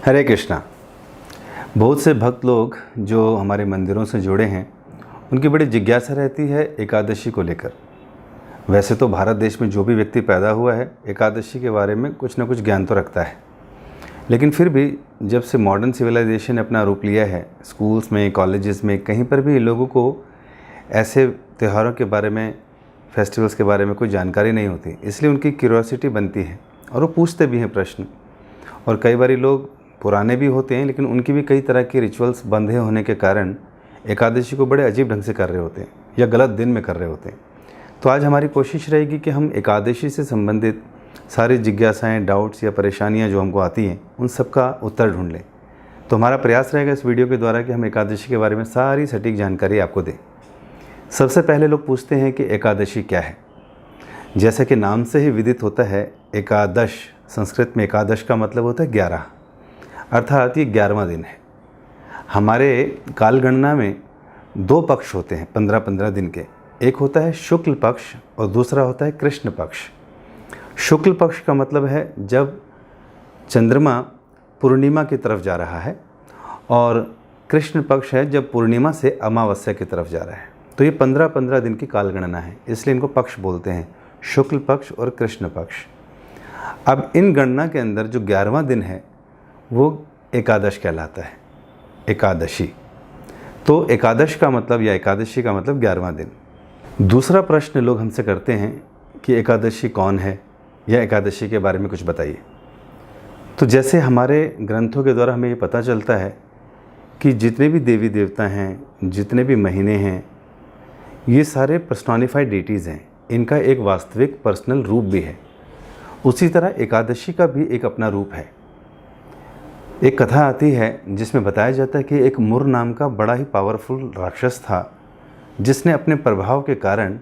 हरे कृष्णा। बहुत से भक्त लोग जो हमारे मंदिरों से जुड़े हैं उनकी बड़ी जिज्ञासा रहती है एकादशी को लेकर। वैसे तो भारत देश में जो भी व्यक्ति पैदा हुआ है एकादशी के बारे में कुछ ना कुछ ज्ञान तो रखता है, लेकिन फिर भी जब से मॉडर्न सिविलाइजेशन ने अपना रूप लिया है, स्कूल्स में, कॉलेजेस में, कहीं पर भी लोगों को ऐसे त्योहारों के बारे में, फेस्टिवल्स के बारे में कोई जानकारी नहीं होती, इसलिए उनकी क्यूरियोसिटी बनती है और वो पूछते भी हैं प्रश्न। और कई बार लोग पुराने भी होते हैं लेकिन उनकी भी कई तरह के रिचुअल्स बंधे होने के कारण एकादशी को बड़े अजीब ढंग से कर रहे होते हैं या गलत दिन में कर रहे होते हैं। तो आज हमारी कोशिश रहेगी कि हम एकादशी से संबंधित सारी जिज्ञासाएं, डाउट्स या परेशानियां जो हमको आती हैं उन सब का उत्तर ढूंढ लें। तो हमारा प्रयास रहेगा इस वीडियो के द्वारा कि हम एकादशी के बारे में सारी सटीक जानकारी आपको दें। सबसे पहले लोग पूछते हैं कि एकादशी क्या है। जैसे कि नाम से ही विदित होता है, एकादश, संस्कृत में एकादश का मतलब होता है 11, अर्थात ये 11वां दिन है। हमारे कालगणना में 2 पक्ष होते हैं 15-15 दिन के। एक होता है शुक्ल पक्ष और दूसरा होता है कृष्ण पक्ष। शुक्ल पक्ष का मतलब है जब चंद्रमा पूर्णिमा की तरफ जा रहा है, और कृष्ण पक्ष है जब पूर्णिमा से अमावस्या की तरफ जा रहा है। तो ये 15-15 दिन की कालगणना है, इसलिए इनको पक्ष बोलते हैं, शुक्ल पक्ष और कृष्ण पक्ष। अब इन गणना के अंदर जो 11वां दिन है वो एकादश कहलाता है, एकादशी। तो एकादश का मतलब या एकादशी का मतलब 11वां दिन। दूसरा प्रश्न लोग हमसे करते हैं कि एकादशी कौन है या एकादशी के बारे में कुछ बताइए। तो जैसे हमारे ग्रंथों के द्वारा हमें ये पता चलता है कि जितने भी देवी देवता हैं, जितने भी महीने हैं, ये सारे पर्सोनिफाइड डेटीज़ हैं, इनका एक वास्तविक पर्सनल रूप भी है। उसी तरह एकादशी का भी एक अपना रूप है। एक कथा आती है जिसमें बताया जाता है कि एक मुर नाम का बड़ा ही पावरफुल राक्षस था, जिसने अपने प्रभाव के कारण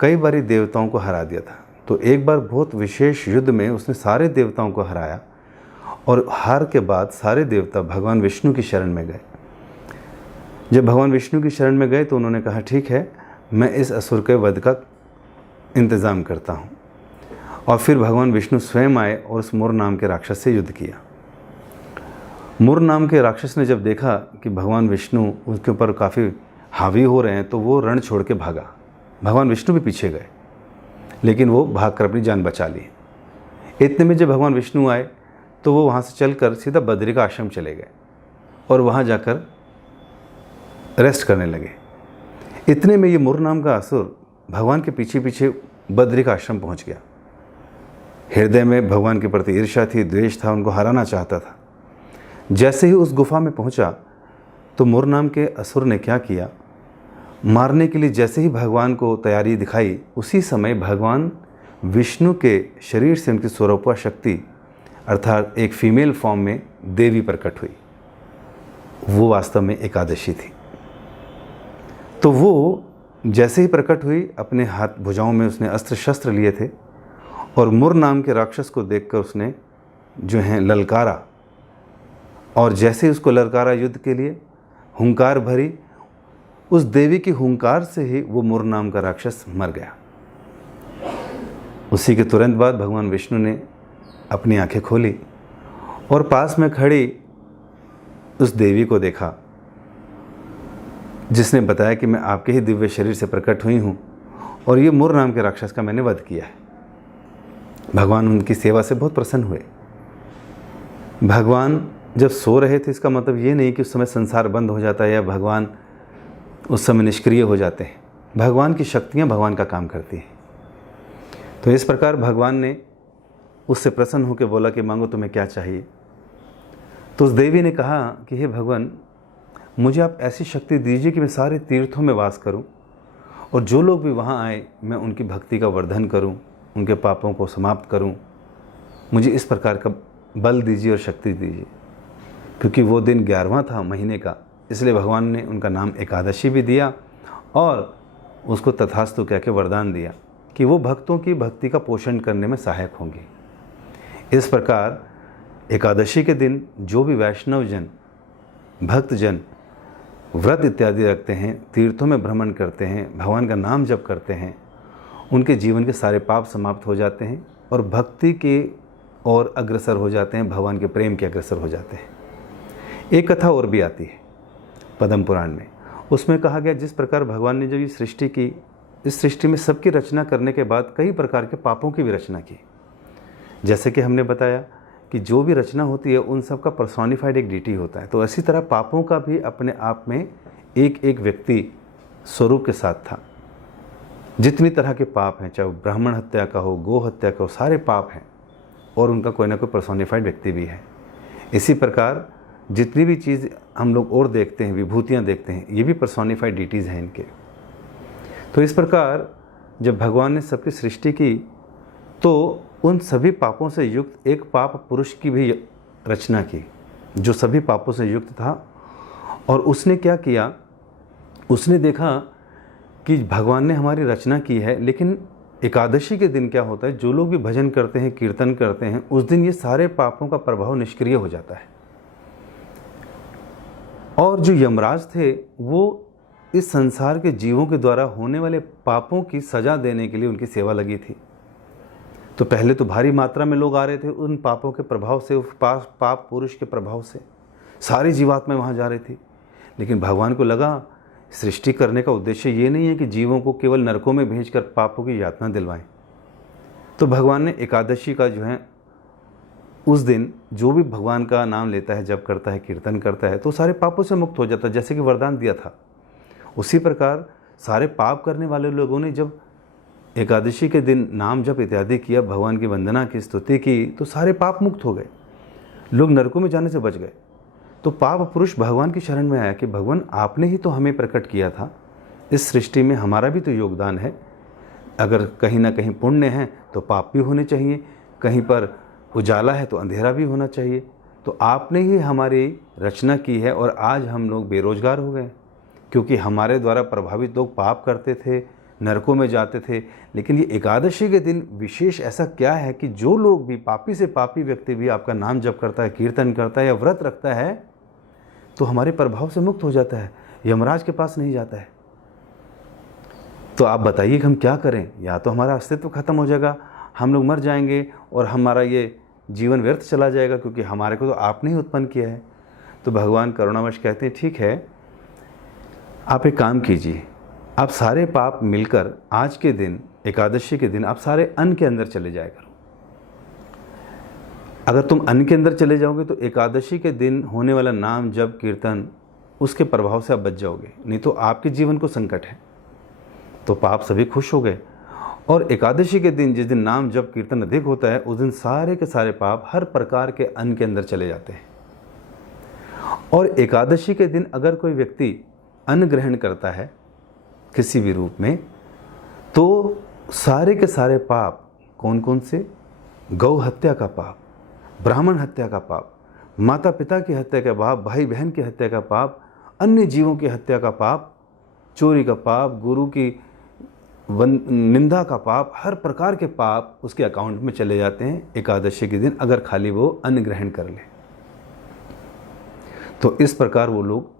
कई बारी देवताओं को हरा दिया था। तो एक बार बहुत विशेष युद्ध में उसने सारे देवताओं को हराया, और हार के बाद सारे देवता भगवान विष्णु की शरण में गए। जब भगवान विष्णु की शरण में गए तो उन्होंने कहा, ठीक है, मैं इस असुर के वध का इंतज़ाम करता हूँ। और फिर भगवान विष्णु स्वयं आए और उस मुर नाम के राक्षस से युद्ध किया। मुर नाम के राक्षस ने जब देखा कि भगवान विष्णु उसके ऊपर काफ़ी हावी हो रहे हैं तो वो रण छोड़ के भागा। भगवान विष्णु भी पीछे गए, लेकिन वो भागकर अपनी जान बचा ली। इतने में जब भगवान विष्णु आए तो वो वहाँ से चलकर सीधा बद्रिका आश्रम चले गए और वहाँ जाकर रेस्ट करने लगे। इतने में ये मुर नाम का असुर भगवान के पीछे पीछे बद्रिका आश्रम पहुँच गया। हृदय में भगवान के प्रति ईर्ष्या थी, द्वेष था, उनको हराना चाहता था। जैसे ही उस गुफा में पहुंचा तो मुर नाम के असुर ने क्या किया, मारने के लिए जैसे ही भगवान को तैयारी दिखाई, उसी समय भगवान विष्णु के शरीर से उनकी स्वरूपा शक्ति अर्थात एक फीमेल फॉर्म में देवी प्रकट हुई। वो वास्तव में एकादशी थी। तो वो जैसे ही प्रकट हुई, अपने हाथ भुजाओं में उसने अस्त्र शस्त्र लिए थे और मुर नाम के राक्षस को देखकर उसने जो है ललकारा, और जैसे ही उसको ललकारा युद्ध के लिए, हुंकार भरी, उस देवी की हुंकार से ही वो मुर नाम का राक्षस मर गया। उसी के तुरंत बाद भगवान विष्णु ने अपनी आंखें खोली और पास में खड़ी उस देवी को देखा, जिसने बताया कि मैं आपके ही दिव्य शरीर से प्रकट हुई हूँ और ये मुर नाम के राक्षस का मैंने वध किया है। भगवान उनकी सेवा से बहुत प्रसन्न हुए। भगवान जब सो रहे थे, इसका मतलब ये नहीं कि उस समय संसार बंद हो जाता है या भगवान उस समय निष्क्रिय हो जाते हैं। भगवान की शक्तियाँ भगवान का काम करती हैं। तो इस प्रकार भगवान ने उससे प्रसन्न होकर बोला कि मांगो तुम्हें क्या चाहिए। तो उस देवी ने कहा कि हे भगवान, मुझे आप ऐसी शक्ति दीजिए कि मैं सारे तीर्थों में वास करूं, और जो लोग भी वहां आए मैं उनकी भक्ति का वर्धन करूं, उनके पापों को समाप्त करूं। मुझे इस प्रकार का बल दीजिए और शक्ति दीजिए। क्योंकि वो दिन 11वां था महीने का, इसलिए भगवान ने उनका नाम एकादशी भी दिया और उसको तथास्तु कह के वरदान दिया कि वो भक्तों की भक्ति का पोषण करने में सहायक होंगी। इस प्रकार एकादशी के दिन जो भी वैष्णव जन, भक्तजन व्रत इत्यादि रखते हैं, तीर्थों में भ्रमण करते हैं, भगवान का नाम जप करते हैं, उनके जीवन के सारे पाप समाप्त हो जाते हैं और भक्ति के और अग्रसर हो जाते हैं, भगवान के प्रेम के अग्रसर हो जाते हैं। एक कथा और भी आती है पद्म पुराण में। उसमें कहा गया जिस प्रकार भगवान ने जब ये सृष्टि की, इस सृष्टि में सबकी रचना करने के बाद कई प्रकार के पापों की भी रचना की। जैसे कि हमने बताया कि जो भी रचना होती है उन सब का पर्सोनिफाइड एक डीटी होता है, तो इसी तरह पापों का भी अपने आप में एक एक व्यक्ति स्वरूप के साथ था। जितनी तरह के पाप हैं, चाहे ब्राह्मण हत्या का हो, गो हत्या का हो, सारे पाप हैं और उनका कोई ना कोई पर्सोनिफाइड व्यक्ति भी है। इसी प्रकार जितनी भी चीज़ हम लोग और देखते हैं, विभूतियाँ देखते हैं, ये भी पर्सोनिफाइड डिटीज़ हैं इनके। तो इस प्रकार जब भगवान ने सबकी सृष्टि की तो उन सभी पापों से युक्त एक पाप पुरुष की भी रचना की, जो सभी पापों से युक्त था। और उसने क्या किया, उसने देखा कि भगवान ने हमारी रचना की है, लेकिन एकादशी के दिन क्या होता है, जो लोग भी भजन करते हैं, कीर्तन करते हैं, उस दिन ये सारे पापों का प्रभाव निष्क्रिय हो जाता है। और जो यमराज थे वो इस संसार के जीवों के द्वारा होने वाले पापों की सजा देने के लिए उनकी सेवा लगी थी। तो पहले तो भारी मात्रा में लोग आ रहे थे उन पापों के प्रभाव से, उस पाप पुरुष के प्रभाव से सारी जीवात्माएं वहाँ जा रही थी। लेकिन भगवान को लगा सृष्टि करने का उद्देश्य ये नहीं है कि जीवों को केवल नरकों में भेजकर पापों की यातना दिलवाएं। तो भगवान ने एकादशी का जो है उस दिन जो भी भगवान का नाम लेता है, जप करता है, कीर्तन करता है, तो सारे पापों से मुक्त हो जाता है, जैसे कि वरदान दिया था। उसी प्रकार सारे पाप करने वाले लोगों ने जब एकादशी के दिन नाम जप इत्यादि किया, भगवान की वंदना की, स्तुति की, तो सारे पाप मुक्त हो गए, लोग नरकों में जाने से बच गए। तो पाप पुरुष भगवान की शरण में आया कि भगवान आपने ही तो हमें प्रकट किया था, इस सृष्टि में हमारा भी तो योगदान है। अगर कहीं ना कहीं पुण्य है तो पाप भी होने चाहिए, कहीं पर उजाला है तो अंधेरा भी होना चाहिए। तो आपने ही हमारी रचना की है और आज हम लोग बेरोजगार हो गए, क्योंकि हमारे द्वारा प्रभावित लोग पाप करते थे, नरकों में जाते थे। लेकिन ये एकादशी के दिन विशेष ऐसा क्या है कि जो लोग भी, पापी से पापी व्यक्ति भी आपका नाम जप करता है, कीर्तन करता है या व्रत रखता है, तो हमारे प्रभाव से मुक्त हो जाता है, यमराज के पास नहीं जाता है। तो आप बताइए कि हम क्या करें? या तो हमारा अस्तित्व खत्म हो जाएगा, हम लोग मर जाएंगे और हमारा ये जीवन व्यर्थ चला जाएगा, क्योंकि हमारे को तो आपने ही उत्पन्न किया है। तो भगवान करुणावश कहते हैं, ठीक है, आप एक काम कीजिए, आप सारे पाप मिलकर आज के दिन, एकादशी के दिन, आप सारे अन्न के अंदर चले जाया करो। अगर तुम अन्न के अंदर चले जाओगे तो एकादशी के दिन होने वाला नाम जप कीर्तन, उसके प्रभाव से आप बच जाओगे, नहीं तो आपके जीवन को संकट है। तो पाप सभी खुश हो गए। और एकादशी के दिन, जिस दिन नाम जप कीर्तन अधिक होता है, उस दिन सारे के सारे पाप हर प्रकार के अन्न के अंदर चले जाते हैं। और एकादशी के दिन अगर कोई व्यक्ति अन्न ग्रहण करता है किसी भी रूप में, तो सारे के सारे पाप, कौन कौन से? गौ हत्या का पाप, ब्राह्मण हत्या का पाप, माता पिता की हत्या का पाप, भाई बहन की हत्या का पाप, अन्य जीवों की हत्या का पाप, चोरी का पाप, गुरु की निंदा का पाप, हर प्रकार के पाप उसके अकाउंट में चले जाते हैं एकादशी के दिन, अगर खाली वो अन्न ग्रहण कर ले। तो इस प्रकार वो लोग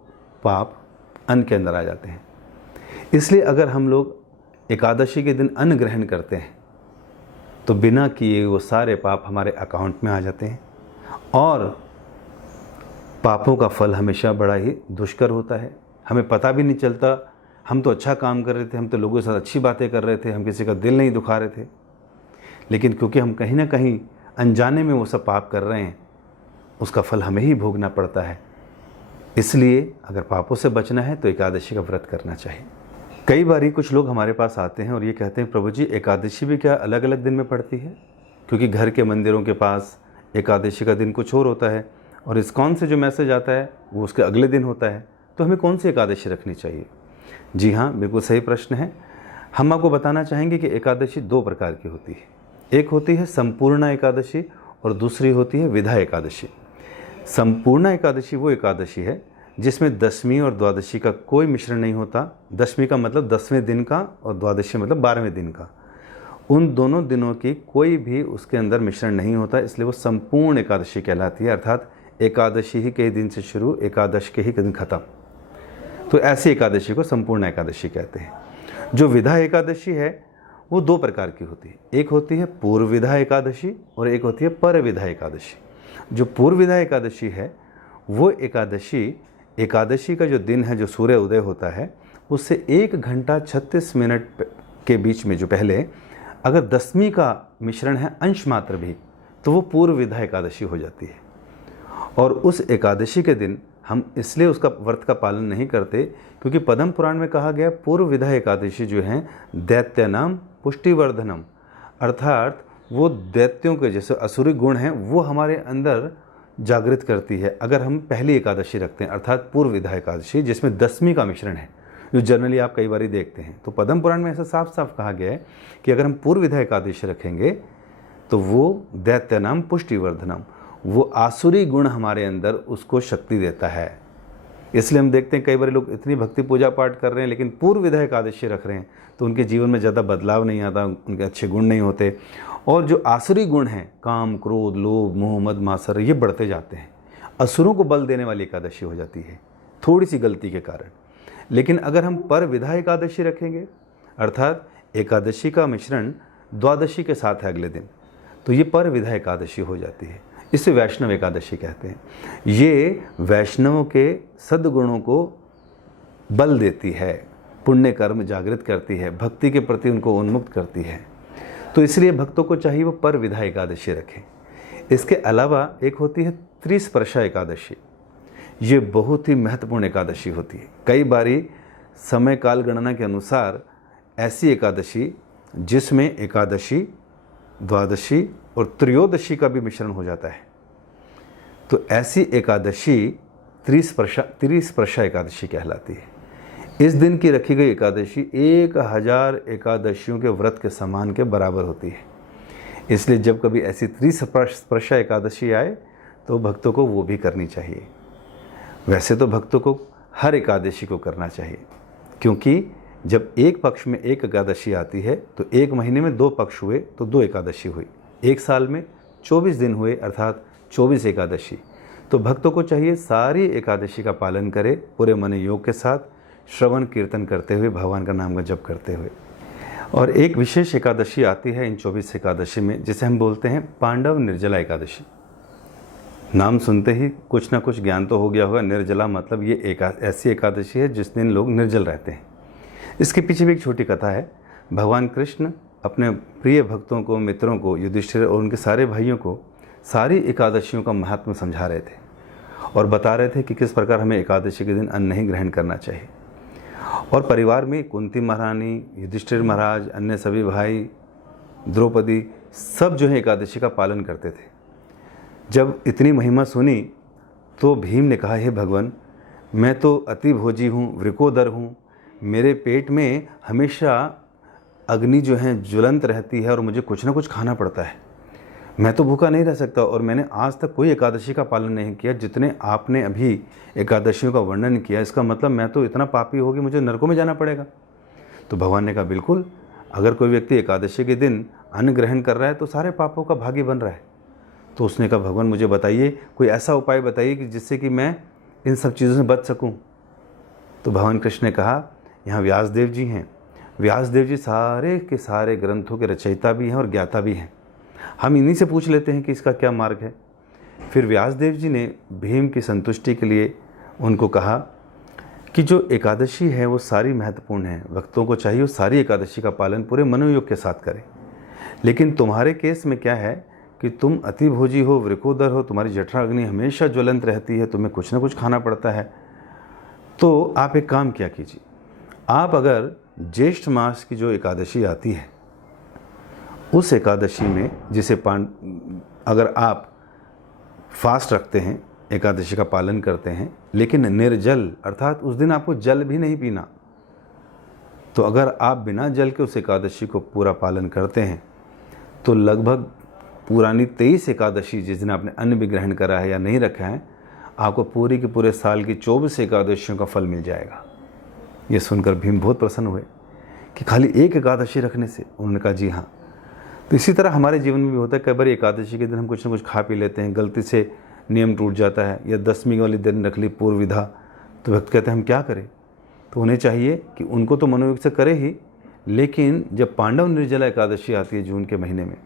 पाप अन्न के अंदर आ जाते हैं। इसलिए अगर हम लोग एकादशी के दिन अन्न ग्रहण करते हैं तो बिना किए वो सारे पाप हमारे अकाउंट में आ जाते हैं, और पापों का फल हमेशा बड़ा ही दुष्कर होता है। हमें पता भी नहीं चलता, हम तो अच्छा काम कर रहे थे, हम तो लोगों के साथ अच्छी बातें कर रहे थे, हम किसी का दिल नहीं दुखा रहे थे, लेकिन क्योंकि हम कहीं ना कहीं अनजाने में वो सब पाप कर रहे हैं, उसका फल हमें ही भोगना पड़ता है। इसलिए अगर पापों से बचना है तो एकादशी का व्रत करना चाहिए। कई बारी कुछ लोग हमारे पास आते हैं और ये कहते हैं, प्रभु जी एकादशी भी क्या अलग अलग दिन में पड़ती है? क्योंकि घर के मंदिरों के पास एकादशी का दिन कुछ और होता है और इस्कॉन से जो मैसेज आता है वो उसके अगले दिन होता है, तो हमें कौन सी एकादशी रखनी चाहिए? जी हाँ, बिल्कुल सही प्रश्न है। हम आपको बताना चाहेंगे कि एकादशी दो प्रकार की होती है। एक होती है संपूर्ण एकादशी और दूसरी होती है विधा एकादशी। संपूर्ण एकादशी वो एकादशी है जिसमें दशमी और द्वादशी का कोई मिश्रण नहीं होता। दशमी का मतलब 10वें दिन का और द्वादशी मतलब 12वें दिन का। उन दोनों दिनों की कोई भी उसके अंदर मिश्रण नहीं होता, इसलिए वो संपूर्ण एकादशी कहलाती है। अर्थात एकादशी ही के दिन से शुरू, एकादश के ही दिन खत्म। तो ऐसी एकादशी को संपूर्ण एकादशी कहते हैं। जो विधा एकादशी है वो दो प्रकार की होती है। एक होती है पूर्व विधा एकादशी और एक होती है पर विधा एकादशी। जो पूर्व विधा एकादशी है वो एकादशी का जो दिन है, जो सूर्य उदय होता है, उससे 1 घंटा 36 मिनट के बीच में जो पहले अगर दसवीं का मिश्रण है अंश मात्र भी, तो वो पूर्व विधा एकादशी हो जाती है। और उस एकादशी के दिन हम इसलिए उसका व्रत का पालन नहीं करते क्योंकि पद्म पुराण में कहा गया पूर्व विधा एकादशी जो है दैत्यानाम पुष्टिवर्धनम, अर्थात वो दैत्यों के जैसे असुरी गुण हैं वो हमारे अंदर जागृत करती है अगर हम पहली एकादशी रखते हैं, अर्थात पूर्व विधा एकादशी जिसमें दसवीं का मिश्रण है, जो जनरली आप कई बार देखते हैं। तो पद्म पुराण में ऐसा साफ साफ कहा गया है कि अगर हम पूर्व विधा एकादशी रखेंगे तो वो दैत्यानाम पुष्टिवर्धनम, वो आसुरी गुण हमारे अंदर उसको शक्ति देता है। इसलिए हम देखते हैं कई बार लोग इतनी भक्ति पूजा पाठ कर रहे हैं लेकिन पूर्व विधा एकादशी रख रहे हैं तो उनके जीवन में ज़्यादा बदलाव नहीं आता, उनके अच्छे गुण नहीं होते, और जो आसुरी गुण हैं काम, क्रोध, लोभ, मोह, मद, मात्सर्य, ये बढ़ते जाते हैं। असुरों को बल देने वाली एकादशी हो जाती है थोड़ी सी गलती के कारण। लेकिन अगर हम पर विधा एकादशी रखेंगे, अर्थात एकादशी का मिश्रण द्वादशी के साथ है अगले दिन, तो ये पर विधा एकादशी हो जाती है। इसे वैष्णव एकादशी कहते हैं। ये वैष्णवों के सद्गुणों को बल देती है, पुण्य कर्म जागृत करती है, भक्ति के प्रति उनको उन्मुक्त करती है। तो इसलिए भक्तों को चाहिए वो पर विधा एकादशी रखें। इसके अलावा एक होती है त्रिस्पर्शा एकादशी। ये बहुत ही महत्वपूर्ण एकादशी होती है। कई बारी समय काल गणना के अनुसार ऐसी एकादशी जिसमें एकादशी, द्वादशी और त्रयोदशी का भी मिश्रण हो जाता है, तो ऐसी एकादशी त्रिस्पर्शा एकादशी कहलाती है। इस दिन की रखी गई एकादशी 1000 एकादशियों के व्रत के समान के बराबर होती है। इसलिए जब कभी ऐसी त्रिस्पर्शा एकादशी आए तो भक्तों को वो भी करनी चाहिए। वैसे तो भक्तों को हर एकादशी को करना चाहिए, क्योंकि जब एक पक्ष में एक एकादशी आती है तो एक महीने में 2 पक्ष हुए तो 2 एकादशी हुई, एक साल में 24 दिन हुए अर्थात 24 एकादशी। तो भक्तों को चाहिए सारी एकादशी का पालन करें पूरे मन योग के साथ, श्रवण कीर्तन करते हुए, भगवान का नाम का जप करते हुए। और एक विशेष एकादशी आती है इन 24 एकादशी में जिसे हम बोलते हैं पांडव निर्जला एकादशी। नाम सुनते ही कुछ ना कुछ ज्ञान तो हो गया होगा। निर्जला मतलब ये ऐसी एकादशी है जिस दिन लोग निर्जल रहते हैं। इसके पीछे भी एक छोटी कथा है। भगवान कृष्ण अपने प्रिय भक्तों को, मित्रों को, युधिष्ठिर और उनके सारे भाइयों को सारी एकादशियों का महत्व समझा रहे थे और बता रहे थे कि किस प्रकार हमें एकादशी के दिन अन्न नहीं ग्रहण करना चाहिए। और परिवार में कुंती महारानी, युधिष्ठिर महाराज, अन्य सभी भाई, द्रौपदी, सब जो है एकादशी का पालन करते थे। जब इतनी महिमा सुनी तो भीम ने कहा, हे भगवान, मैं तो अति भोजी हूँ, वृकोदर हूँ, मेरे पेट में हमेशा अग्नि जो है ज्वलंत रहती है और मुझे कुछ ना कुछ खाना पड़ता है। मैं तो भूखा नहीं रह सकता और मैंने आज तक कोई एकादशी का पालन नहीं किया जितने आपने अभी एकादशियों का वर्णन किया। इसका मतलब मैं तो इतना पापी हो कि मुझे नरकों में जाना पड़ेगा। तो भगवान ने कहा, बिल्कुल, अगर कोई व्यक्ति एकादशी के दिन अन्न ग्रहण कर रहा है तो सारे पापों का भागी बन रहा है। तो उसने कहा, भगवान मुझे बताइए, कोई ऐसा उपाय बताइए कि जिससे कि मैं इन सब चीज़ों से बच सकूं। तो भगवान कृष्ण ने कहा, यहाँ व्यासदेव जी हैं। व्यासदेव जी सारे के सारे ग्रंथों के रचयिता भी हैं और ज्ञाता भी हैं। हम इन्हीं से पूछ लेते हैं कि इसका क्या मार्ग है। फिर व्यासदेव जी ने भीम की संतुष्टि के लिए उनको कहा कि जो एकादशी है वो सारी महत्वपूर्ण है, भक्तों को चाहिए वो सारी एकादशी का पालन पूरे मनोयोग के साथ करें। लेकिन तुम्हारे केस में क्या है कि तुम अतिभोजी हो, वृकोदर हो, तुम्हारी जठरा अग्नि हमेशा ज्वलंत रहती है, तुम्हें कुछ ना कुछ खाना पड़ता है। तो आप एक काम क्या कीजिए, आप अगर ज्येष्ठ मास की जो एकादशी आती है उस एकादशी में जिसे अगर आप फास्ट रखते हैं, एकादशी का पालन करते हैं, लेकिन निर्जल अर्थात उस दिन आपको जल भी नहीं पीना, तो अगर आप बिना जल के उस एकादशी को पूरा पालन करते हैं तो लगभग पुरानी 23 एकादशी जिस दिन आपने अन्न भी ग्रहण करा है या नहीं रखा है, आपको पूरी के पूरे साल की 24 एकादशियों का फल मिल जाएगा। ये सुनकर भीम बहुत प्रसन्न हुए कि खाली एक एकादशी रखने से। उन्होंने कहा, जी हाँ। तो इसी तरह हमारे जीवन में भी होता है, कई बार एकादशी के दिन हम कुछ ना कुछ खा पी लेते हैं, गलती से नियम टूट जाता है, या 10वीं वाली दिन रख ली पूर्व विधा, तो भक्त कहते हैं हम क्या करें। तो उन्हें चाहिए कि उनको तो मनोयोग से करे ही, लेकिन जब पांडव निर्जला एकादशी आती है जून के महीने में,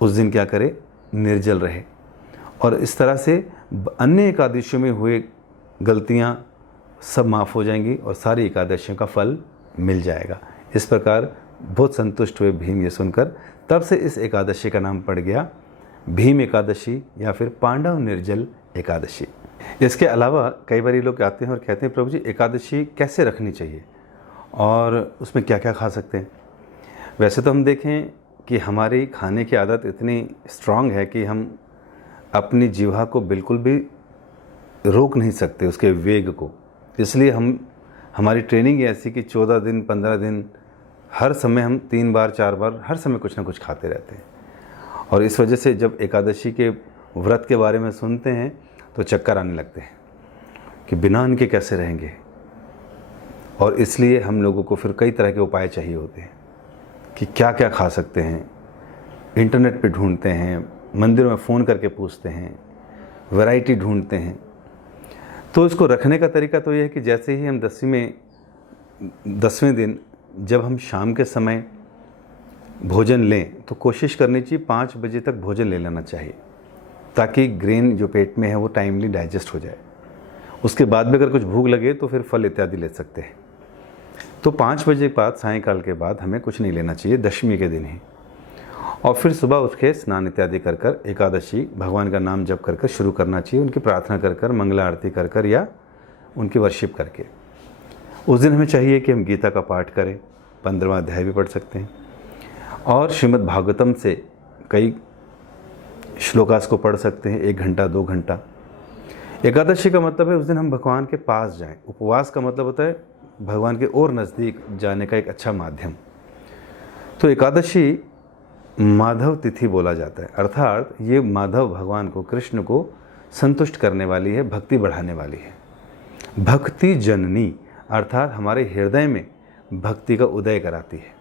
उस दिन क्या करे, निर्जल रहे। और इस तरह से अन्य एकादशियों में हुए गलतियां सब माफ़ हो जाएंगी और सारी एकादशियों का फल मिल जाएगा। इस प्रकार बहुत संतुष्ट हुए भीम ये सुनकर। तब से इस एकादशी का नाम पड़ गया भीम एकादशी या फिर पांडव निर्जल एकादशी। इसके अलावा कई बार लोग आते हैं और कहते हैं प्रभु जी एकादशी कैसे रखनी चाहिए और उसमें क्या क्या खा सकते हैं। वैसे तो हम देखें कि हमारी खाने की आदत इतनी स्ट्रांग है कि हम अपनी जीवा को बिल्कुल भी रोक नहीं सकते, उसके वेग को। इसलिए हमारी ट्रेनिंग ऐसी कि 14 दिन 15 दिन हर समय हम 3 बार 4 बार हर समय कुछ ना कुछ खाते रहते हैं। और इस वजह से जब एकादशी के व्रत के बारे में सुनते हैं तो चक्कर आने लगते हैं कि बिना अन्न के कैसे रहेंगे। और इसलिए हम लोगों को फिर कई तरह के उपाय चाहिए होते हैं कि क्या क्या खा सकते हैं। इंटरनेट पे ढूंढते हैं, मंदिरों में फ़ोन करके पूछते हैं, वैरायटी ढूंढते हैं। तो इसको रखने का तरीका तो ये है कि जैसे ही हम 10वें दिन जब हम शाम के समय भोजन लें तो कोशिश करनी चाहिए 5 बजे तक भोजन ले लेना चाहिए, ताकि ग्रेन जो पेट में है वो टाइमली डाइजेस्ट हो जाए। उसके बाद भी अगर कुछ भूख लगे तो फिर फल इत्यादि ले सकते हैं। तो 5 बजे के बाद सायंकाल के बाद हमें कुछ नहीं लेना चाहिए दशमी के दिन ही। और फिर सुबह उठ के स्नान इत्यादि कर कर एकादशी भगवान का नाम जप कर कर शुरू करना चाहिए, उनकी प्रार्थना कर कर, मंगला आरती कर कर या उनकी वर्शिप करके। उस दिन हमें चाहिए कि हम गीता का पाठ करें, 15वां अध्याय भी पढ़ सकते हैं, और श्रीमद् भागवतम से कई श्लोकास को पढ़ सकते हैं 1 घंटा 2 घंटा। एकादशी का मतलब है उस दिन हम भगवान के पास जाएं। उपवास का मतलब होता है भगवान के और नज़दीक जाने का एक अच्छा माध्यम। तो एकादशी माधव तिथि बोला जाता है, अर्थात ये माधव भगवान को, कृष्ण को संतुष्ट करने वाली है, भक्ति बढ़ाने वाली है। भक्ति जननी अर्थात हमारे हृदय में भक्ति का उदय कराती है।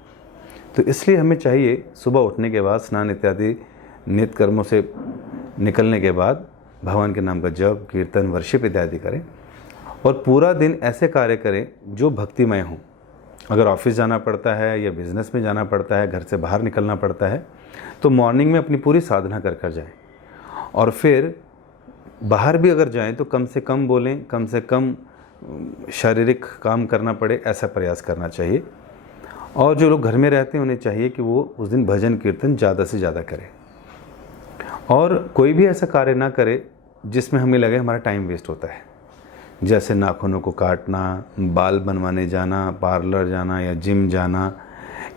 तो इसलिए हमें चाहिए सुबह उठने के बाद स्नान इत्यादि नित्य कर्मों से निकलने के बाद भगवान के नाम का जप, कीर्तन, वर्शिप इत्यादि करें और पूरा दिन ऐसे कार्य करें जो भक्तिमय हों। अगर ऑफिस जाना पड़ता है या बिज़नेस में जाना पड़ता है, घर से बाहर निकलना पड़ता है, तो मॉर्निंग में अपनी पूरी साधना कर कर जाएं। और फिर बाहर भी अगर जाएं तो कम से कम बोलें, कम से कम शारीरिक काम करना पड़े, ऐसा प्रयास करना चाहिए। और जो लोग घर में रहते हैं उन्हें चाहिए कि वो उस दिन भजन कीर्तन ज़्यादा से ज़्यादा करें और कोई भी ऐसा कार्य ना करे जिसमें हमें लगे हमारा टाइम वेस्ट होता है, जैसे नाखूनों को काटना, बाल बनवाने जाना, पार्लर जाना या जिम जाना।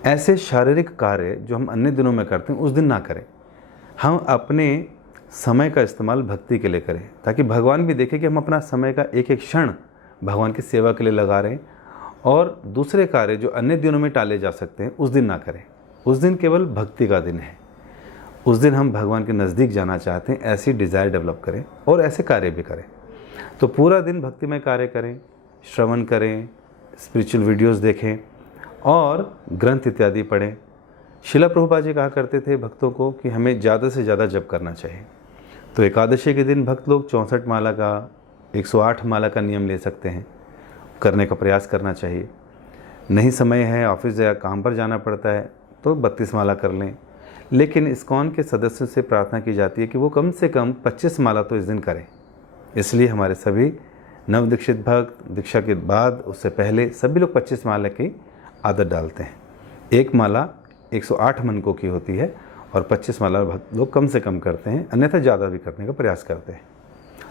ऐसे शारीरिक कार्य जो हम अन्य दिनों में करते हैं उस दिन ना करें। हम अपने समय का इस्तेमाल भक्ति के लिए करें, ताकि भगवान भी देखे कि हम अपना समय का एक एक क्षण भगवान की सेवा के लिए लगा रहे हैं। और दूसरे कार्य जो अन्य दिनों में टाले जा सकते हैं उस दिन ना करें। उस दिन केवल भक्ति का दिन है। उस दिन हम भगवान के नज़दीक जाना चाहते हैं, ऐसी डिज़ायर डेवलप करें और ऐसे कार्य भी करें। तो पूरा दिन भक्तिमय कार्य करें, श्रवण करें, स्पिरिचुअल वीडियोस देखें और ग्रंथ इत्यादि पढ़ें। शिला प्रभुपाद जी कहा करते थे भक्तों को कि हमें ज़्यादा से ज़्यादा जप करना चाहिए। तो एकादशी के दिन भक्त लोग 64 माला का, 108 माला का नियम ले सकते हैं, करने का प्रयास करना चाहिए। नहीं समय है, ऑफिस या काम पर जाना पड़ता है, तो 32 माला कर लें। लेकिन इस्कॉन के सदस्यों से प्रार्थना की जाती है कि वो कम से कम 25 माला तो इस दिन करें। इसलिए हमारे सभी नवदीक्षित भक्त दीक्षा के बाद, उससे पहले सभी लोग 25 माला की आदत डालते हैं। एक माला 108 मनकों की होती है और 25 माला भक्त लोग कम से कम करते हैं, अन्यथा ज़्यादा भी करने का प्रयास करते हैं।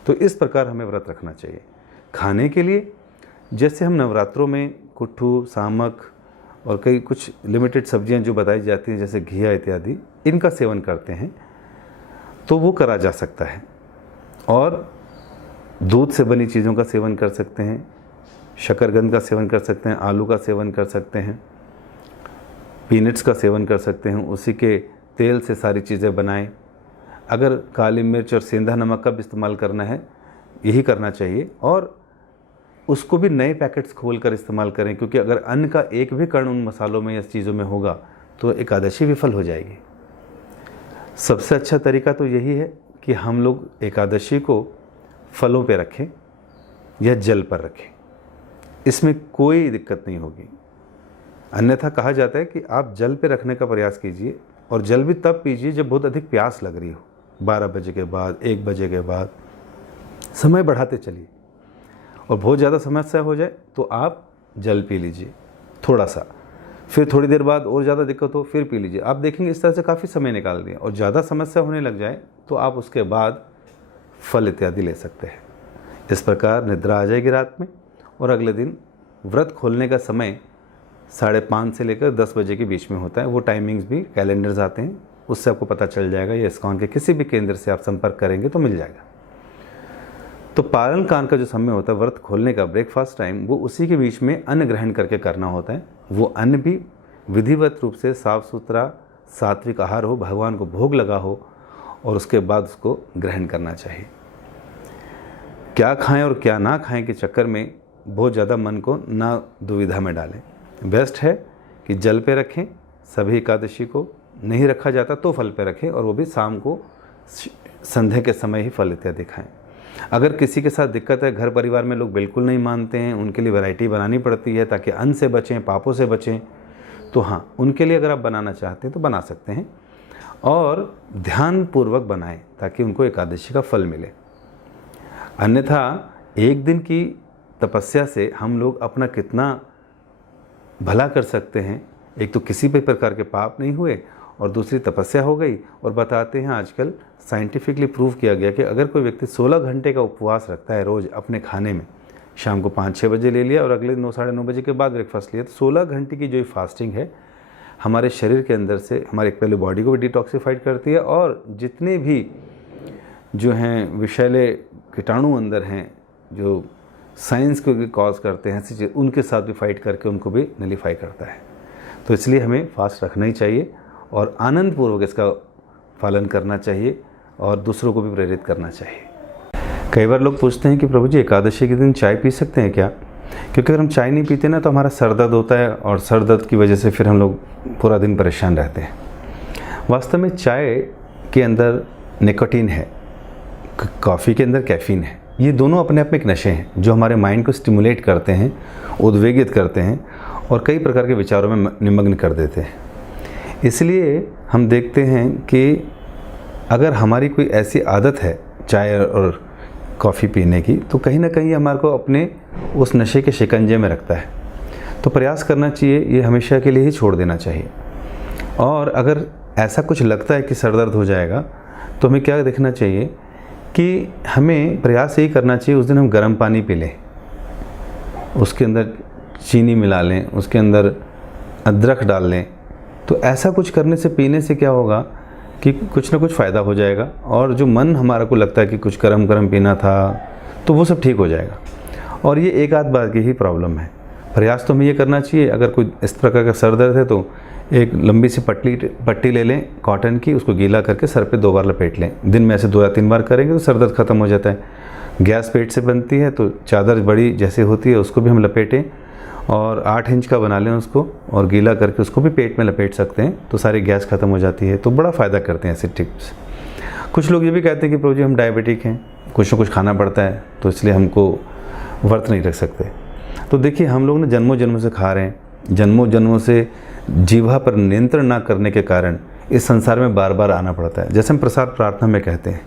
तो इस प्रकार हमें व्रत रखना चाहिए। खाने के लिए जैसे हम नवरात्रों में कुट्ठू, सामक और कई कुछ लिमिटेड सब्जियां जो बताई जाती हैं जैसे घिया इत्यादि, इनका सेवन करते हैं, तो वो करा जा सकता है। और दूध से बनी चीज़ों का सेवन कर सकते हैं, शकरकंद का सेवन कर सकते हैं, आलू का सेवन कर सकते हैं, पीनट्स का सेवन कर सकते हैं, उसी के तेल से सारी चीज़ें बनाएं। अगर काली मिर्च और सेंधा नमक का भी इस्तेमाल करना है, यही करना चाहिए। और उसको भी नए पैकेट्स खोल कर इस्तेमाल करें, क्योंकि अगर अन्न का एक भी कण उन मसालों में या चीज़ों में होगा तो एकादशी विफल हो जाएगी। सबसे अच्छा तरीका तो यही है कि हम लोग एकादशी को फलों पे रखें या जल पर रखें, इसमें कोई दिक्कत नहीं होगी। अन्यथा कहा जाता है कि आप जल पे रखने का प्रयास कीजिए, और जल भी तब पीजिए जब बहुत अधिक प्यास लग रही हो, 12 बजे के बाद, 1 बजे के बाद। समय बढ़ाते चलिए। और बहुत ज़्यादा समस्या हो जाए तो आप जल पी लीजिए थोड़ा सा, फिर थोड़ी देर बाद और ज़्यादा दिक्कत हो फिर पी लीजिए। आप देखेंगे इस तरह से काफ़ी समय निकाल दिए। और ज़्यादा समस्या होने लग जाए तो आप उसके बाद फल इत्यादि ले सकते हैं। इस प्रकार निद्रा आ जाएगी रात में, और अगले दिन व्रत खोलने का समय 5:30 से लेकर 10 बजे के बीच में होता है। वो टाइमिंग्स भी कैलेंडर्स आते हैं, उससे आपको पता चल जाएगा, या इस्कॉन के किसी भी केंद्र से आप संपर्क करेंगे तो मिल जाएगा। तो पारण काल का जो समय होता है व्रत खोलने का, ब्रेकफास्ट टाइम, वो उसी के बीच में अन्न ग्रहण करके करना होता है। वो अन्न भी विधिवत रूप से साफ सुथरा सात्विक आहार हो, भगवान को भोग लगा हो, और उसके बाद उसको ग्रहण करना चाहिए। क्या खाएं और क्या ना खाएं के चक्कर में बहुत ज़्यादा मन को ना दुविधा में डालें। बेस्ट है कि जल पे रखें। सभी एकादशी को नहीं रखा जाता तो फल पे रखें, और वो भी शाम को संध्या के समय ही फल इत्यादि खाएं। अगर किसी के साथ दिक्कत है, घर परिवार में लोग बिल्कुल नहीं मानते हैं, उनके लिए वैरायटी बनानी पड़ती है ताकि अन्न से बचें, पापों से बचें, तो हाँ, उनके लिए अगर आप बनाना चाहते हैं तो बना सकते हैं, और ध्यानपूर्वक बनाएं ताकि उनको एकादशी का फल मिले। अन्यथा एक दिन की तपस्या से हम लोग अपना कितना भला कर सकते हैं। एक तो किसी भी प्रकार के पाप नहीं हुए, और दूसरी तपस्या हो गई। और बताते हैं आजकल साइंटिफिकली प्रूव किया गया कि अगर कोई व्यक्ति 16 घंटे का उपवास रखता है रोज़ अपने खाने में, शाम को 5-6 बजे ले लिया और अगले 9 साढ़े 9 बजे के बाद ब्रेकफास्ट लिया, तो 16 घंटे की जो फास्टिंग है हमारे शरीर के अंदर से हमारे पहले बॉडी को भी डिटॉक्सिफाइड करती है, और जितने भी जो हैं विषैले कीटाणु अंदर हैं जो साइंस को कॉज करते हैं, ऐसी चीज़ उनके साथ भी फाइट करके उनको भी नलीफाई करता है। तो इसलिए हमें फास्ट रखना ही चाहिए और आनंदपूर्वक इसका पालन करना चाहिए, और दूसरों को भी प्रेरित करना चाहिए। कई बार लोग पूछते हैं कि प्रभु जी एकादशी के दिन चाय पी सकते हैं क्या? क्योंकि अगर हम चाय नहीं पीते ना तो हमारा सर दर्द होता है, और सर दर्द की वजह से फिर हम लोग पूरा दिन परेशान रहते हैं। वास्तव में चाय के अंदर निकोटीन है, कॉफ़ी के अंदर कैफीन है। ये दोनों अपने आप में एक नशे हैं जो हमारे माइंड को स्टिमुलेट करते हैं, उद्वेगित करते हैं, और कई प्रकार के विचारों में निमग्न कर देते हैं। इसलिए हम देखते हैं कि अगर हमारी कोई ऐसी आदत है चाय और कॉफ़ी पीने की, तो कहीं ना कहीं हमारे को अपने उस नशे के शिकंजे में रखता है। तो प्रयास करना चाहिए ये हमेशा के लिए ही छोड़ देना चाहिए। और अगर ऐसा कुछ लगता है कि सर दर्द हो जाएगा, तो हमें क्या देखना चाहिए कि हमें प्रयास यही करना चाहिए उस दिन हम गर्म पानी पी लें, उसके अंदर चीनी मिला लें, उसके अंदर अदरक डाल लें। तो ऐसा कुछ करने से, पीने से क्या होगा कि कुछ ना कुछ फ़ायदा हो जाएगा, और जो मन हमारा को लगता है कि कुछ गरम गरम पीना था तो वो सब ठीक हो जाएगा। और ये एक आध बार की ही प्रॉब्लम है। प्रयास तो हमें ये करना चाहिए, अगर कोई इस प्रकार का सर दर्द है तो एक लंबी सी पट्टी ले लें कॉटन की, उसको गीला करके सर पे 2 बार लपेट लें। दिन में ऐसे 2 या 3 बार करेंगे तो सर दर्द ख़त्म हो जाता है। गैस पेट से बनती है तो चादर बड़ी जैसे होती है उसको भी हम लपेटें, और 8 इंच का बना लें उसको, और गीला करके उसको भी पेट में लपेट सकते हैं, तो सारी गैस ख़त्म हो जाती है। तो बड़ा फ़ायदा करते हैं ऐसे टिप्स। कुछ लोग ये भी कहते हैं कि प्रभु जी हम डायबिटिक हैं, कुछ ना कुछ खाना पड़ता है, तो इसलिए हमको व्रत नहीं रख सकते। तो देखिए हम लोग ना जन्मों जन्मों से खा रहे हैं, जन्मों जन्मों से जीवा पर नियंत्रण ना करने के कारण इस संसार में बार बार आना पड़ता है। जैसे हम प्रसाद प्रार्थना में कहते हैं,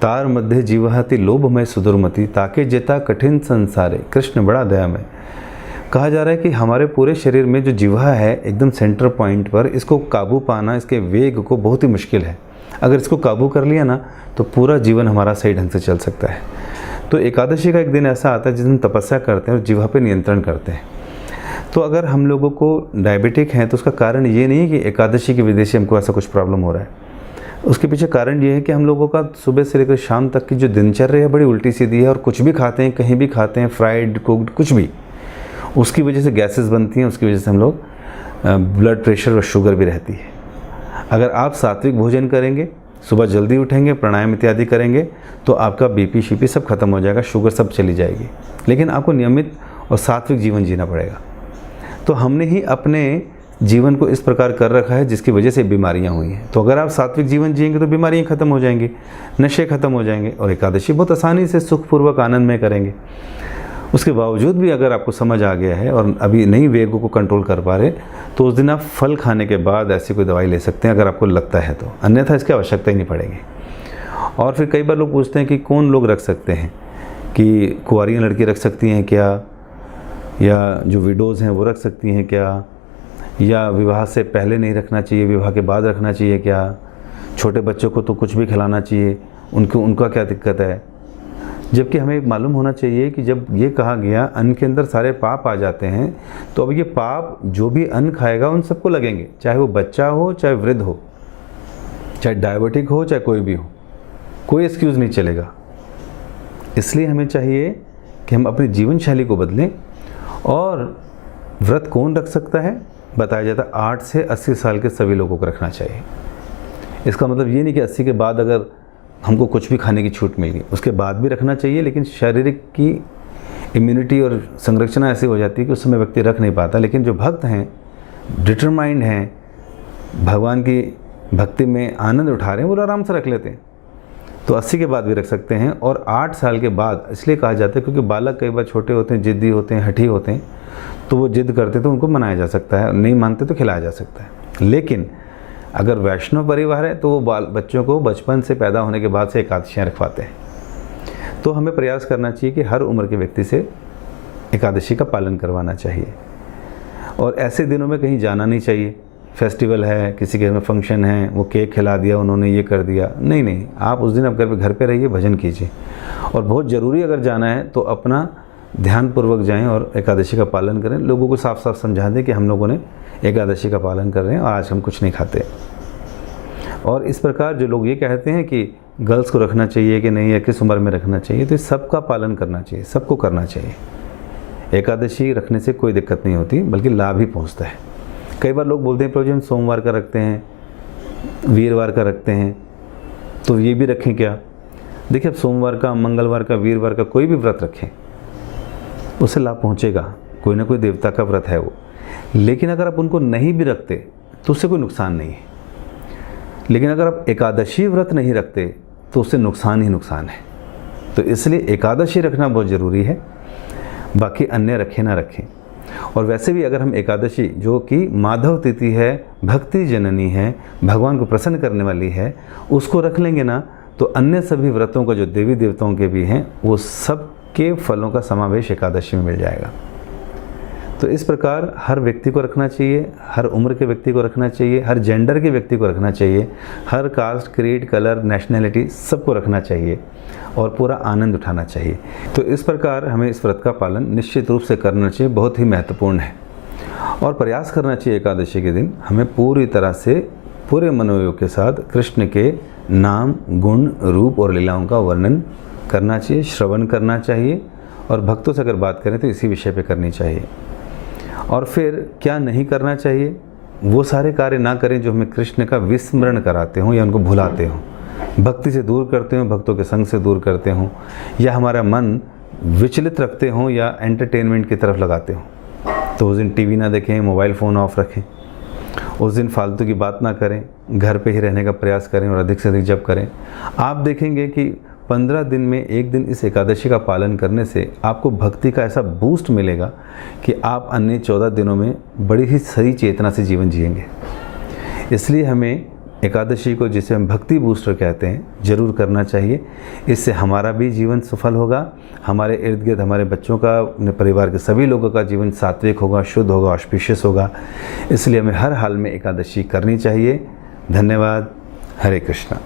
तार मध्य जीवहति लोभमय सुदुर्मति, ताके जेता कठिन संसारे, कृष्ण बड़ा दयामय। कहा जा रहा है कि हमारे पूरे शरीर में जो जीवा है एकदम सेंटर पॉइंट पर, इसको काबू पाना, इसके वेग को बहुत ही मुश्किल है। अगर इसको काबू कर लिया ना तो पूरा जीवन हमारा सही ढंग से चल सकता है। तो एकादशी का एक दिन ऐसा आता है जिस दिन तपस्या करते हैं और जीवा पे नियंत्रण करते हैं। तो अगर हम लोगों को डायबिटिक हैं तो उसका कारण ये नहीं है कि एकादशी की वजह से हमको ऐसा कुछ प्रॉब्लम हो रहा है। उसके पीछे कारण ये है कि हम लोगों का सुबह से लेकर शाम तक की जो दिनचर्या है बड़ी उल्टी सीधी है, और कुछ भी खाते हैं, कहीं भी खाते हैं, फ्राइड कुक्ड कुछ भी, उसकी वजह से गैसेस बनती हैं, उसकी वजह से हम लोग ब्लड प्रेशर और शुगर भी रहती है। अगर आप सात्विक भोजन करेंगे, सुबह जल्दी उठेंगे, प्राणायाम इत्यादि करेंगे, तो आपका बीपी शीपी सब खत्म हो जाएगा, शुगर सब चली जाएगी। लेकिन आपको नियमित और सात्विक जीवन जीना पड़ेगा। तो हमने ही अपने जीवन को इस प्रकार कर रखा है जिसकी वजह से बीमारियां हुई हैं। तो अगर आप सात्विक जीवन जिएंगे तो बीमारियां खत्म हो जाएंगी, नशे खत्म हो जाएंगे, और एकादशी बहुत आसानी से सुखपूर्वक आनंद में करेंगे। उसके बावजूद भी अगर आपको समझ आ गया है और अभी नहीं वेगों को कंट्रोल कर पा रहे, तो उस दिन आप फल खाने के बाद ऐसी कोई दवाई ले सकते हैं अगर आपको लगता है तो, अन्यथा इसकी आवश्यकता ही नहीं पड़ेगी। और फिर कई बार लोग पूछते हैं कि कौन लोग रख सकते हैं। कि कुंवारियाँ लड़की रख सकती हैं क्या, या जो विडोज़ हैं वो रख सकती हैं क्या, या विवाह से पहले नहीं रखना चाहिए, विवाह के बाद रखना चाहिए क्या, छोटे बच्चों को तो कुछ भी खिलाना चाहिए, उनका क्या दिक्कत है। जबकि हमें मालूम होना चाहिए कि जब ये कहा गया अन्न के अंदर सारे पाप आ जाते हैं, तो अब ये पाप जो भी अन्न खाएगा उन सबको लगेंगे, चाहे वो बच्चा हो, चाहे वृद्ध हो, चाहे डायबिटिक हो, चाहे कोई भी हो, कोई एक्सक्यूज़ नहीं चलेगा। इसलिए हमें चाहिए कि हम अपनी जीवन शैली को बदलें। और व्रत कौन रख सकता है? बताया जाता है 8 से 80 साल के सभी लोगों को रखना चाहिए। इसका मतलब ये नहीं कि 80 के बाद अगर हमको कुछ भी खाने की छूट मिल गई उसके बाद भी रखना चाहिए, लेकिन शारीरिक की इम्यूनिटी और संरचना ऐसी हो जाती है कि उस समय व्यक्ति रख नहीं पाता। लेकिन जो भक्त हैं, डिटरमाइंड हैं, भगवान की भक्ति में आनंद उठा रहे हैं, वो आराम से रख लेते हैं। तो 80 के बाद भी रख सकते हैं। और 8 साल के बाद इसलिए कहा जाता है क्योंकि बालक कई बार छोटे होते हैं, जिद्दी होते हैं, हठी होते हैं, तो वो जिद करते तो उनको मनाया जा सकता है, नहीं मानते तो खिलाया जा सकता है। लेकिन अगर वैष्णव परिवार है तो वो बच्चों को बचपन से पैदा होने के बाद से एकादशियाँ रखवाते हैं। तो हमें प्रयास करना चाहिए कि हर उम्र के व्यक्ति से एकादशी का पालन करवाना चाहिए। और ऐसे दिनों में कहीं जाना नहीं चाहिए। फेस्टिवल है, किसी के घर में फंक्शन है, वो केक खिला दिया, उन्होंने ये कर दिया, नहीं, आप उस दिन आप घर पे रहिए, भजन कीजिए। और बहुत ज़रूरी अगर जाना है तो अपना ध्यानपूर्वक जाएं और एकादशी का पालन करें। लोगों को साफ साफ समझा दें कि हम लोगों ने एकादशी का पालन कर रहे हैं और आज हम कुछ नहीं खाते। और इस प्रकार जो लोग ये कहते हैं कि गर्ल्स को रखना चाहिए कि नहीं, या किस उम्र में रखना चाहिए, तो इस सबका पालन करना चाहिए, सबको करना चाहिए। एकादशी रखने से कोई दिक्कत नहीं होती, बल्कि लाभ ही पहुँचता है। कई बार लोग बोलते हैं प्रभु जी हम सोमवार का रखते हैं, वीरवार का रखते हैं, तो ये भी रखें क्या? देखिए, अब सोमवार का, मंगलवार का, वीरवार का कोई भी व्रत रखें, उससे लाभ पहुँचेगा। कोई ना कोई देवता का व्रत है वो। लेकिन अगर आप उनको नहीं भी रखते तो उससे कोई नुकसान नहीं है। लेकिन अगर आप एकादशी व्रत नहीं रखते तो उससे नुकसान ही नुकसान है। तो इसलिए एकादशी रखना बहुत ज़रूरी है, बाकी अन्य रखें ना रखें। और वैसे भी अगर हम एकादशी, जो कि माधव तिथि है, भक्ति जननी है, भगवान को प्रसन्न करने वाली है, उसको रख लेंगे ना, तो अन्य सभी व्रतों का जो देवी देवताओं के भी हैं वो सब के फलों का समावेश एकादशी में मिल जाएगा। तो इस प्रकार हर व्यक्ति को रखना चाहिए, हर उम्र के व्यक्ति को रखना चाहिए, हर जेंडर के व्यक्ति को रखना चाहिए, हर कास्ट, क्रीड, कलर, नेशनैलिटी सबको रखना चाहिए और पूरा आनंद उठाना चाहिए। तो इस प्रकार हमें इस व्रत का पालन निश्चित रूप से करना चाहिए, बहुत ही महत्वपूर्ण है। और प्रयास करना चाहिए एकादशी के दिन हमें पूरी तरह से, पूरे मनोयोग के साथ कृष्ण के नाम, गुण, रूप और लीलाओं का वर्णन करना चाहिए, श्रवण करना चाहिए। और भक्तों से अगर बात करें तो इसी विषय पे करनी चाहिए। और फिर क्या नहीं करना चाहिए? वो सारे कार्य ना करें जो हमें कृष्ण का विस्मरण कराते हों या उनको भुलाते हों, भक्ति से दूर करते हों, भक्तों के संग से दूर करते हों, या हमारा मन विचलित रखते हों या एंटरटेनमेंट की तरफ लगाते हों। तो उस दिन टीवी ना देखें, मोबाइल फ़ोन ऑफ रखें, उस दिन फालतू की बात ना करें, घर पे ही रहने का प्रयास करें और अधिक से अधिक जप करें। आप देखेंगे कि 15 दिन में एक दिन इस एकादशी का पालन करने से आपको भक्ति का ऐसा बूस्ट मिलेगा कि आप अन्य 14 दिनों में बड़ी ही सही चेतना से जीवन जिएंगे। इसलिए हमें एकादशी को, जिसे हम भक्ति बूस्टर कहते हैं, ज़रूर करना चाहिए। इससे हमारा भी जीवन सफल होगा, हमारे इर्द गिर्द हमारे बच्चों का, अपने परिवार के सभी लोगों का जीवन सात्विक होगा, शुद्ध होगा, ऑस्पिशियस होगा। इसलिए हमें हर हाल में एकादशी करनी चाहिए। धन्यवाद। हरे कृष्णा।